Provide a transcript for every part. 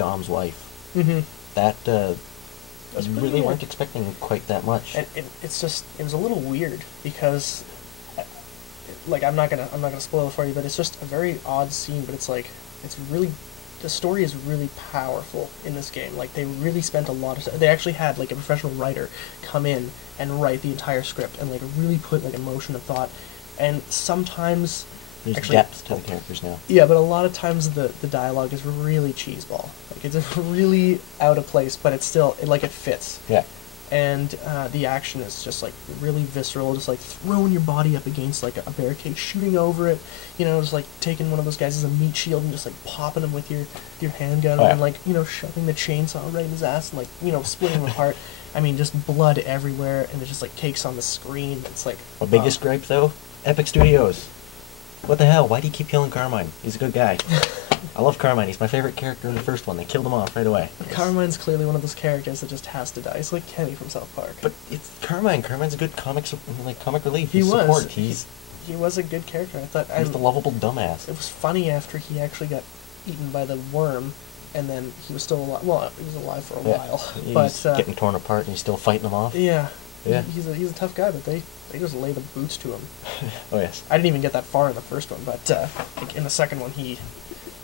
Dom's wife. Mm-hmm. That That's you pretty really weird. weren't expecting quite that much. And it's just, it was a little weird because, like, I'm not gonna spoil it for you, but it's just a very odd scene. But it's like, it's really, the story is really powerful in this game. Like, they really spent a lot of, they actually had like a professional writer come in and write the entire script and like really put like emotion and thought. And sometimes, There's actually, depth to the characters now. yeah, but a lot of times the dialogue is really cheeseball. Like, it's really out of place, but it's still, it fits. Yeah. And the action is just like really visceral, just like throwing your body up against like a barricade, shooting over it, you know, just like taking one of those guys as a meat shield and just like popping him with your handgun, Oh, yeah. and like, you know, shoving the chainsaw right in his ass and like, you know, splitting him apart. I mean, just blood everywhere, and it just like cakes on the screen. It's like, My biggest gripe though, Epic Studios. What the hell? Why do you keep killing Carmine? He's a good guy. I love Carmine. He's my favorite character in the first one. They killed him off right away. Carmine's clearly one of those characters that just has to die. It's like Kenny from South Park. But it's Carmine. Carmine's a good comic relief. He He's was. support. He's He was a good character. I thought the lovable dumbass. it was funny after he actually got eaten by the worm, and then he was still alive. Well, he was alive for a while, He's but getting torn apart and he's still fighting them off. yeah, Yeah. he's a tough guy. But they just lay the boots to him. Oh yes. I didn't even get that far in the first one, but like in the second one, he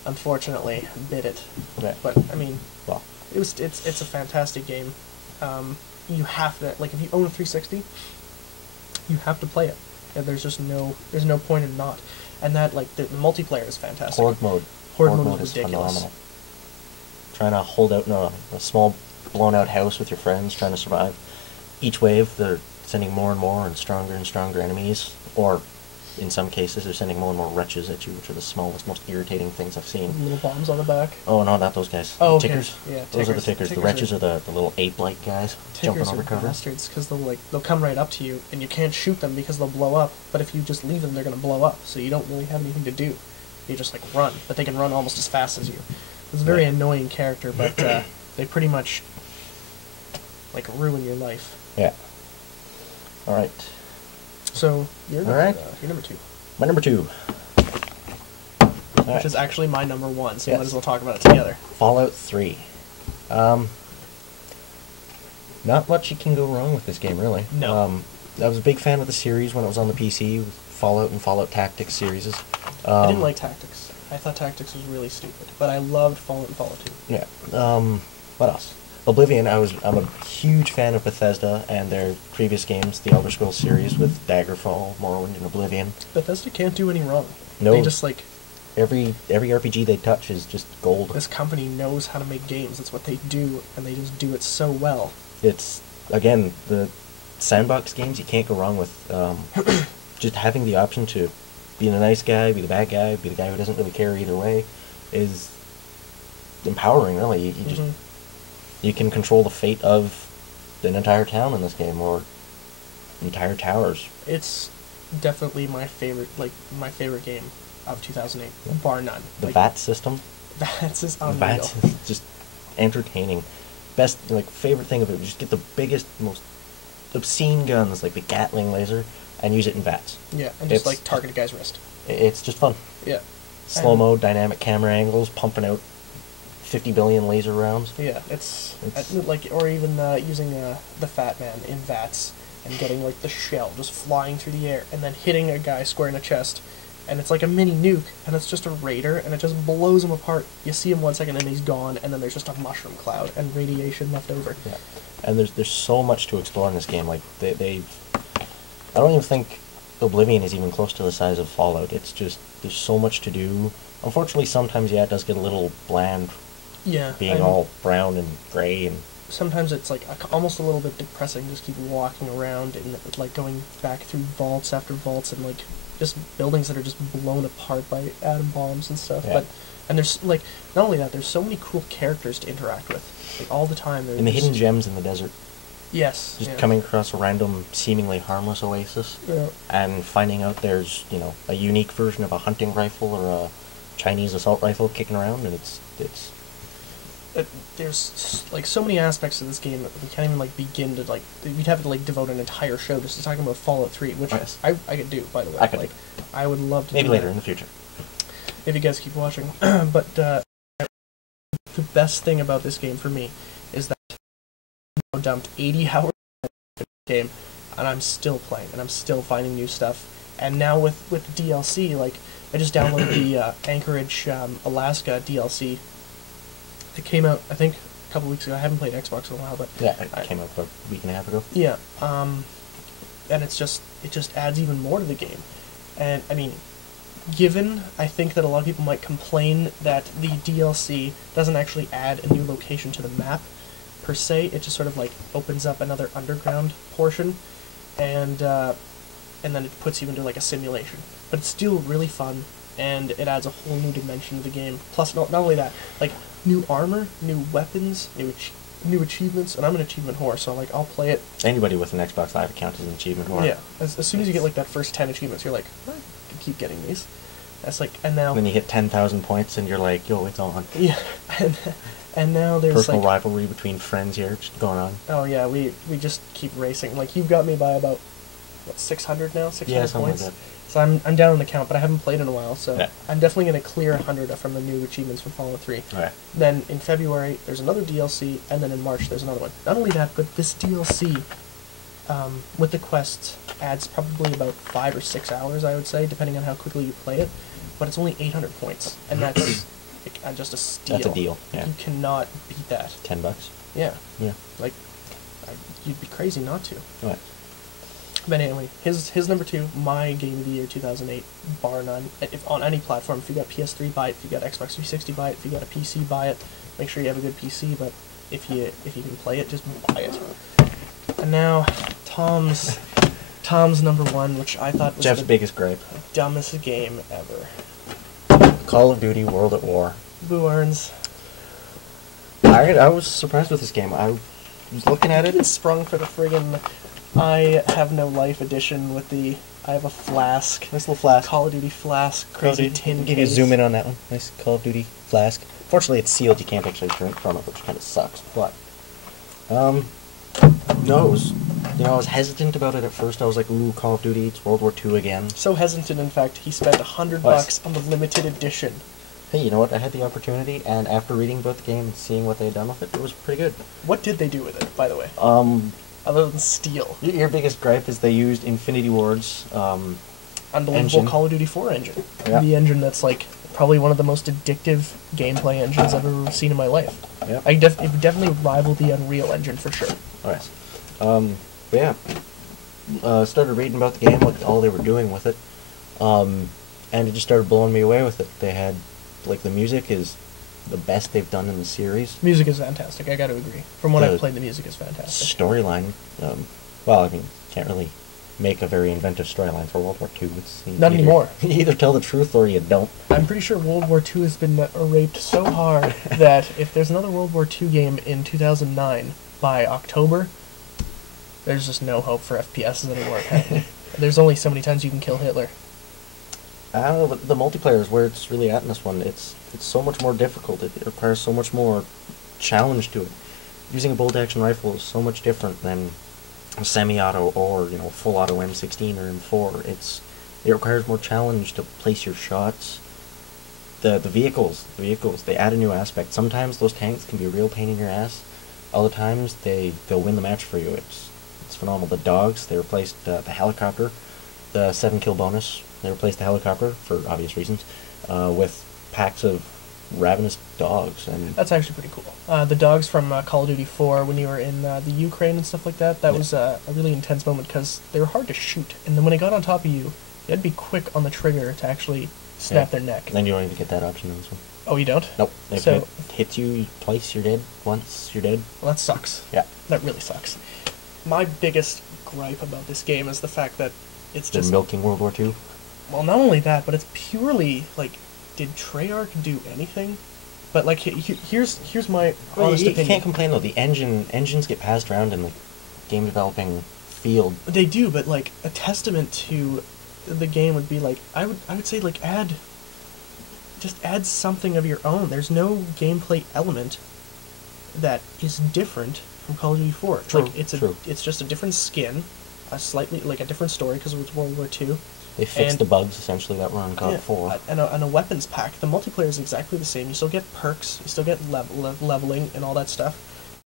unfortunately bit it. Yeah. But I mean, Well, it's a fantastic game. You have to, like, if you own a 360, you have to play it. And there's no point in not. And that, like, the multiplayer is fantastic. Horde mode. Horde mode is ridiculous. phenomenal. Trying to hold out in a small, blown-out house with your friends, trying to survive. Each wave, they're sending more and stronger enemies, or in some cases, they're sending more and more wretches at you, which are the smallest, most irritating things I've seen. Little bombs on the back. Oh no, not those guys. Oh, The okay. tickers. Yeah, Those are the tickers. tickers. The Tickers wretches are- are the little ape-like guys jumping Tickers over are cover. bastards because they'll come right up to you and you can't shoot them because they'll blow up. But if you just leave them, they're gonna blow up. So you don't really have anything to do. You just like run, but they can run almost as fast as you. It's a very Right. annoying character, but they pretty much like ruin your life. Yeah. All right. So you're Alright. you're number 2, My number 2. which is actually my number 1. So you might Yes. as well talk about it together. Fallout 3. Not much you can go wrong with this game, really. No. I was a big fan of the series when it was on the PC, with Fallout and Fallout Tactics series. I didn't like Tactics. I thought Tactics was really stupid, but I loved Fallout and Fallout 2. Yeah. What else? Oblivion. I'm a huge fan of Bethesda and their previous games, the Elder Scrolls series with Daggerfall, Morrowind, and Oblivion. Bethesda can't do any wrong. No. They just like, Every RPG they touch is just gold. this company knows how to make games. That's what they do, and they just do it so well. It's, again, the sandbox games you can't go wrong with. Just having the option to be the nice guy, be the bad guy, be the guy who doesn't really care either way is empowering, really. You just Mhm. you can control the fate of an entire town in this game, or entire towers. It's definitely my favorite game of 2008, Yeah. bar none. The Like, VAT system, VATS is the unreal. VAT is just entertaining. Best, favorite thing of it, just get the biggest, most obscene guns, like the Gatling laser, and use it in VATS. Yeah, and just It's- like target a guy's wrist. It's just fun. Yeah. Slow-mo, dynamic camera angles, pumping out 50 billion laser rounds. Yeah, it's It's- like, or even using the Fat Man in VATS and getting like the shell just flying through the air and then hitting a guy square in the chest, and it's like a mini nuke, and it's just a raider, and it just blows him apart. You see him 1 second and he's gone, and then there's just a mushroom cloud and radiation left over. Yeah. And there's so much to explore in this game. Like they've, I don't even think Oblivion is even close to the size of Fallout. It's just there's so much to do. Unfortunately, sometimes it does get a little bland, Yeah, being and all brown and gray and sometimes it's like almost a little bit depressing. Just keep walking around and like going back through vaults after vaults and like just buildings that are just blown apart by atom bombs and stuff. Yeah. But and there's like not only that, there's so many cool characters to interact with, like all the time. and the hidden gems in the desert. Yes. Just yeah. coming across a random, seemingly harmless oasis, Yeah. and finding out there's a unique version of a hunting rifle or a Chinese assault rifle kicking around, and it's There's like so many aspects of this game that we can't even like begin to like. We'd have to like devote an entire show just to talking about Fallout 3, which Yes. I could do, by the way. I could like I would love to maybe do later that in the future. if you guys keep watching. But the best thing about this game for me is that I dumped 80 hours in the game, and I'm still playing, and I'm still finding new stuff. And now with the DLC, like, I just downloaded the Anchorage, Alaska DLC. It came out, I think, a couple weeks ago. I haven't played Xbox in a while, but Yeah, it came out about a week and a half ago. yeah. And it just adds even more to the game. And I mean, given I think that a lot of people might complain that the DLC doesn't actually add a new location to the map per se, it just sort of like opens up another underground portion, and then it puts you into like a simulation. But it's still really fun, and it adds a whole new dimension to the game. Plus, not only that, like new armor, new weapons, new achievements, and I'm an achievement whore, so like I'll play it. Anybody with an Xbox Live account is an achievement whore. Yeah, as soon as you get like that first 10 achievements, you're like, I can keep getting these. That's like, and now. Then you hit 10,000 points, and you're like, yo, it's on. Yeah, and now there's personal like rivalry between friends here, just going on. Oh yeah, we just keep racing. Like you've got me by about what 600 now, 600 Yeah, something points. like that. So I'm down on the count, but I haven't played in a while, so Yeah. I'm definitely gonna clear 100 from the new achievements from Fallout 3. Right. Then in February there's another DLC, and then in March there's another one. Not only that, but this DLC with the quests adds probably about 5 or 6 hours, I would say, depending on how quickly you play it. But it's only 800 points, and that's like, just a steal. That's a deal. Yeah. You cannot beat that. $10. Yeah. Yeah. Like, you'd be crazy not to. Right. But anyway, his number 2, my game of the year 2008, bar none. If on any platform, if you got PS3, buy it. If you got Xbox 360, buy it. If you got a PC, buy it. Make sure you have a good PC, but if you can play it, just buy it. And now, Tom's number 1, which I thought was Jeff's the biggest gripe. dumbest game ever. Call of Duty World at War. Boo Earns. I was surprised with this game. I was looking at Getting it. sprung for the friggin' I Have No Life edition with the I have a flask. Nice little flask. Call of Duty flask, crazy tin case. You can zoom in on that one. Nice Call of Duty flask. Fortunately, it's sealed. You can't actually drink from it, which kind of sucks. But, no, it was, I was hesitant about it at first. I was like, ooh, Call of Duty, it's World War II again. So hesitant, in fact, he spent $100 on the limited edition. Hey, you know what? I had the opportunity, and after reading about the game and seeing what they had done with it, it was pretty good. What did they do with it, by the way? Other than steal. Your biggest gripe is they used Infinity Ward's Unbelievable engine. Call of Duty 4 engine. Yeah. The engine that's like probably one of the most addictive gameplay engines I've ever seen in my life. Yep. It would definitely rival the Unreal Engine for sure. Alright. But yeah. Started reading about the game, what all they were doing with it. And it just started blowing me away with it. They had, like, the music is the best they've done in the series. Music is fantastic, I gotta agree. From what The I've played, the music is fantastic. Storyline, well, I mean, can't really make a very inventive storyline for World War II. It's Not anymore. You either tell the truth or you don't. I'm pretty sure World War II has been raped so hard that if there's another World War II game in 2009 by October, there's just no hope for FPSs anymore. There's only so many times you can kill Hitler. I don't know, but the multiplayer is where it's really at in this one. It's so much more difficult. It requires so much more challenge to it. Using a bolt-action rifle is so much different than a semi-auto or, full auto M16 or M4. It requires more challenge to place your shots. The vehicles, they add a new aspect. Sometimes those tanks can be a real pain in your ass. Other times they'll win the match for you. It's phenomenal. The dogs, they replaced the helicopter, the 7-kill bonus. They replaced the helicopter, for obvious reasons, with packs of ravenous dogs. And That's actually pretty cool. The dogs from Call of Duty 4, when you were in the Ukraine and stuff like that, that was a really intense moment because they were hard to shoot. And then when they got on top of you, you had to be quick on the trigger to actually snap their neck. And then you don't even get that option in this one. Oh, you don't? Nope. If So- it hits you twice, you're dead. Once, you're dead. Well, that sucks. Yeah. That really sucks. My biggest gripe about this game is the fact that it's They're just... milking World War II. Well, not only that, but it's purely, like, did Treyarch do anything? But, like, here's my honest you opinion. can't complain, though. The engines get passed around in the game developing field. They do, but, like, a testament to the game would be, like, I would say, like, add something of your own. There's no gameplay element that is different from Call of Duty 4. True, Like, it's true. just a different skin, a slightly, like, a different story because it was World War II. They fixed And- the bugs essentially that were on COD Yeah, 4. and a weapons pack. The multiplayer is exactly the same. You still get perks, you still get leveling and all that stuff.